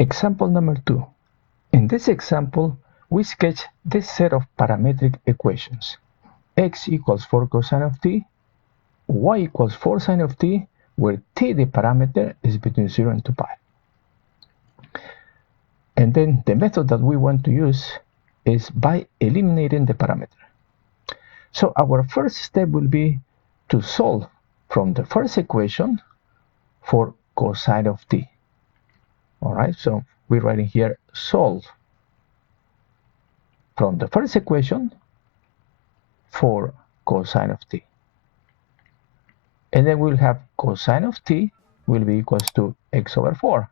Example number 2. In this example, we sketch this set of parametric equations. X equals 4 cosine of t, y equals 4 sine of t, where t, the parameter, is between 0 and 2 pi. And then the method that we want to use is by eliminating the parameter. So our first step will be to solve from the first equation for cosine of t. All right, so we're writing here solve from the first equation for cosine of t. And then we'll have cosine of t will be equals to x over 4.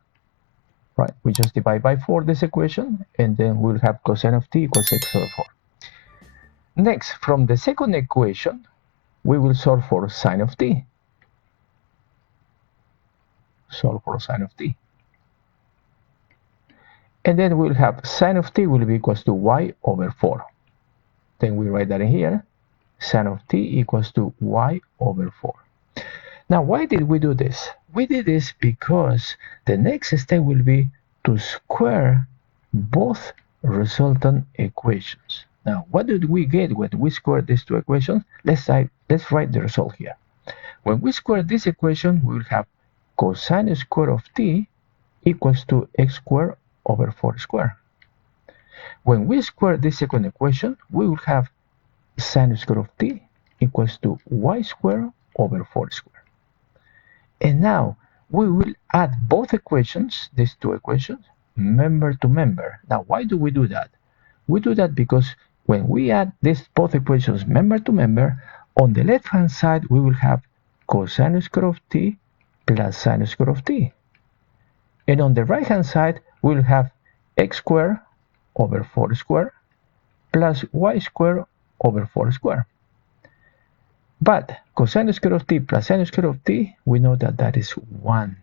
Right, we just divide by 4 this equation, and then we'll have cosine of t equals x over 4. Next, from the second equation, we will solve for sine of t. Solve for sine of t. And then we'll have sine of t will be equals to y over 4. Then we write that in here. Sine of t equals to y over 4. Now, why did we do this? We did this because the next step will be to square both resultant equations. Now, what did we get when we square these two equations? Let's write the result here. When we square this equation, we will have cosine square of t equals to x squared over 4 squared. When we square this second equation, we will have sine square of t equals to y squared over 4 squared. And now we will add both equations, these two equations, member to member. Now, why do we do that? We do that because when we add these both equations member to member, on the left-hand side, we will have cosine square of t plus sine square of t. And on the right-hand side, we'll have x squared over 4 squared plus y squared over 4 squared. But cosine square of t plus sine square of t, we know that that is 1.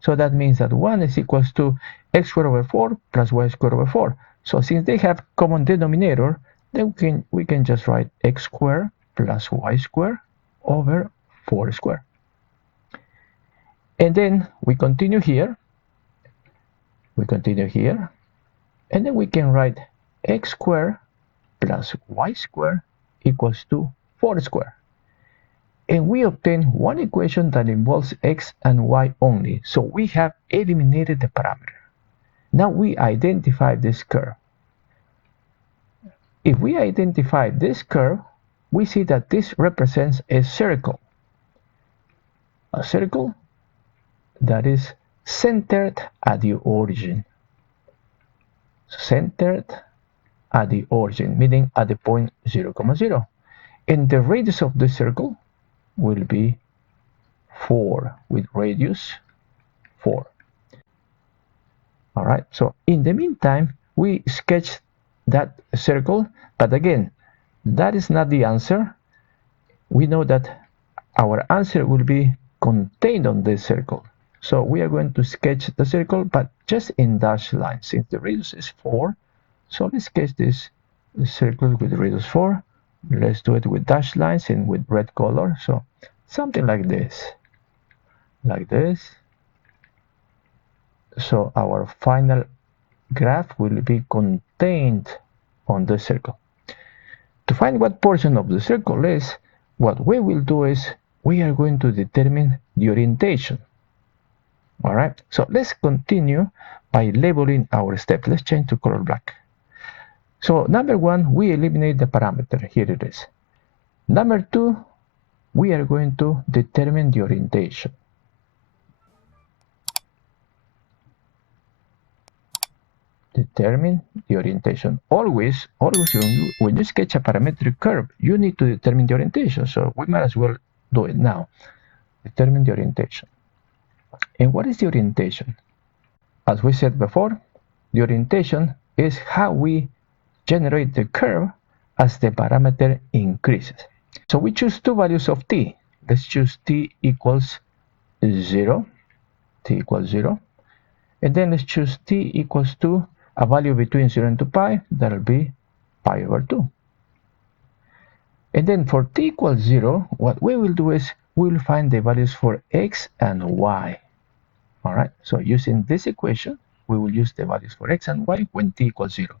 So that means that 1 is equals to x squared over 4 plus y squared over 4. So since they have common denominator, then we can just write x squared plus y squared over 4 squared. And then we continue here. And then we can write x squared plus y squared equals to 4 squared. And we obtain one equation that involves x and y only. So we have eliminated the parameter. Now we identify this curve. If we identify this curve, we see that this represents a circle. A circle that is centered at the origin. Centered at the origin, meaning at the point 0, 0. And the radius of the circle will be 4 with radius 4. All right, so in the meantime, we sketch that circle, but again, that is not the answer. We know that our answer will be contained on this circle. So we are going to sketch the circle, but just in dashed lines, since the radius is 4. So let's sketch this circle with radius 4. Let's do it with dashed lines and with red color. So something like this. So our final graph will be contained on the circle. To find what portion of the circle is, what we will do is we are going to determine the orientation. All right, so let's continue by labeling our steps. Let's change to color black. So number 1, we eliminate the parameter. Here it is. Number 2, we are going to determine the orientation. Determine the orientation. Always when you sketch a parametric curve, you need to determine the orientation. So we might as well do it now. Determine the orientation. And what is the orientation? As we said before, the orientation is how we generate the curve as the parameter increases. So we choose two values of t. Let's choose t equals 0. T equals 0. And then let's choose t equals to a value between 0 and 2 pi. That'll be pi over 2. And then for t equals 0, what we will do is we will find the values for x and y. All right, so using this equation, we will use the values for x and y when t equals 0.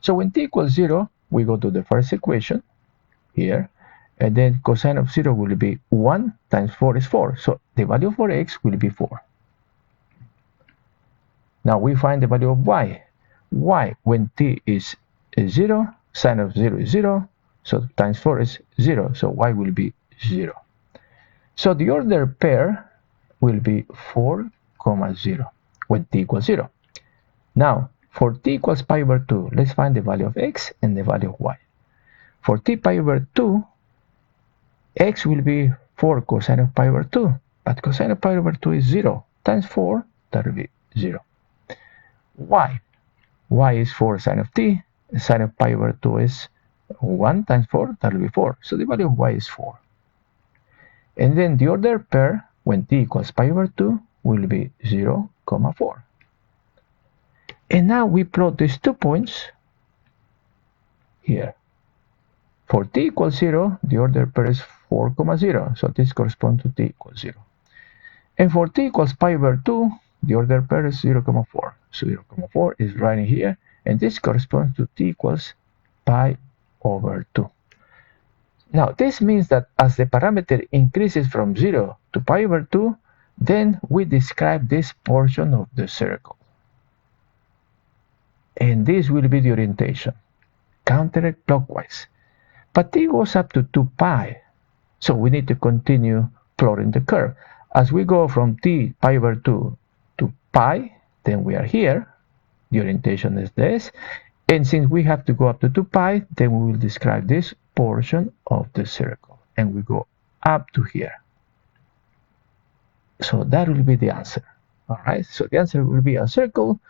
So when t equals 0, we go to the first equation here, and then cosine of 0 will be 1 times 4 is 4. So the value for x will be 4. Now we find the value of y. Y when t is 0, sine of 0 is 0, so times 4 is 0, so y will be 0. So the ordered pair will be 4, 0 when t equals 0. Now for t equals pi over 2, let's find the value of x and the value of y. For t pi over 2, x will be 4 cosine of pi over 2, but cosine of pi over 2 is 0, times 4, that will be 0. Y is 4 sine of t, sine of pi over 2 is 1 times 4, that will be 4. So the value of y is 4. And then the ordered pair, when t equals pi over 2, will be 0, 4. And now we plot these 2 points here. For t equals 0, the ordered pair is 4, 0. So this corresponds to t equals 0. And for t equals pi over 2, the ordered pair is 0, 4. So 0, 4 is right in here. And this corresponds to t equals pi over 2. Now this means that as the parameter increases from 0 to pi over 2, then we describe this portion of the circle. And this will be the orientation, counterclockwise. But t goes up to 2 pi, so we need to continue plotting the curve. As we go from t pi over 2 to pi, then we are here. The orientation is this. And since we have to go up to 2 pi, then we will describe this portion of the circle. And we go up to here. So that will be the answer. All right, so the answer will be a circle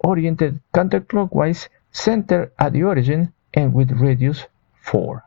oriented counterclockwise, center at the origin, and with radius 4.